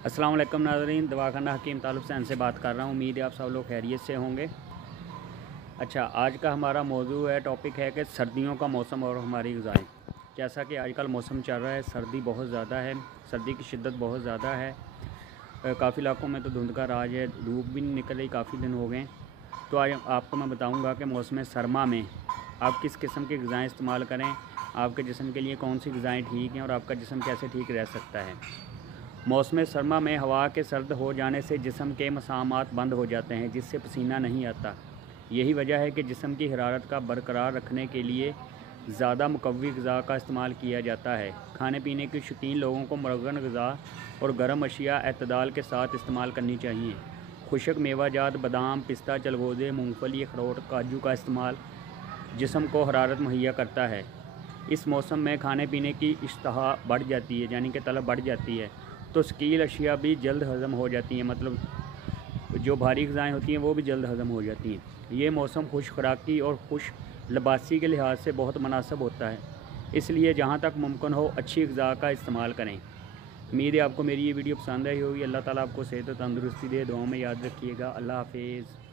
अस्सलाम वालेकुम नाज़रीन, दवाखाना हकीम तालुब सैन से बात कर रहा हूँ। उम्मीद है आप सब लोग खैरियत से होंगे। अच्छा, आज का हमारा मौजू है, टॉपिक है कि सर्दियों का मौसम और हमारी ग़िज़ाएँ। जैसा कि आजकल मौसम चल रहा है, सर्दी बहुत ज़्यादा है, सर्दी की शिद्दत बहुत ज़्यादा है। काफ़ी इलाकों में तो धुंध का राज है, धूप भी नहीं निकल रही, काफ़ी दिन हो गए। तो आज आपको मैं बताऊँगा कि मौसम सरमा में आप किस किस्म की ग़िज़ाएँ इस्तेमाल करें, आपके जिस्म के लिए कौन सी ग़िज़ाएँ ठीक हैं और आपका जिस्म कैसे ठीक रह सकता है। मौसम सरमा में हवा के सर्द हो जाने से जिस्म के मसामात बंद हो जाते हैं, जिससे पसीना नहीं आता। यही वजह है कि जिस्म की हरारत का बरकरार रखने के लिए ज़्यादा मुकव्वी ग़िज़ा का इस्तेमाल किया जाता है। खाने पीने के शौकीन लोगों को मुरगन ग़िज़ा और गर्म अशिया एतदाल के साथ इस्तेमाल करनी चाहिए। खुशक मेवाजात बादाम, पिस्ता, चलगोज़े, मूँगफली, अखरोट, काजू का इस्तेमाल जिस्म को हरारत मुहैया करता है। इस मौसम में खाने पीने की इश्तहा बढ़ जाती है, यानी कि तलब बढ़ जाती है, तो शकील अशिया भी जल्द हज़म हो जाती हैं, मतलब जो भारी ग़िज़ाएँ होती हैं वो भी जल्द हज़म हो जाती हैं। ये मौसम खुश खुराकी और खुश लिबासी के लिहाज से बहुत मुनासिब होता है, इसलिए जहाँ तक मुमकिन हो अच्छी ग़िज़ा का इस्तेमाल करें। उम्मीद है आपको मेरी ये वीडियो पसंद आई होगी। अल्लाह ताला आपको सेहत और तंदुरुस्ती दे। दुआओं में याद रखिएगा। अल्लाह हाफ़िज़।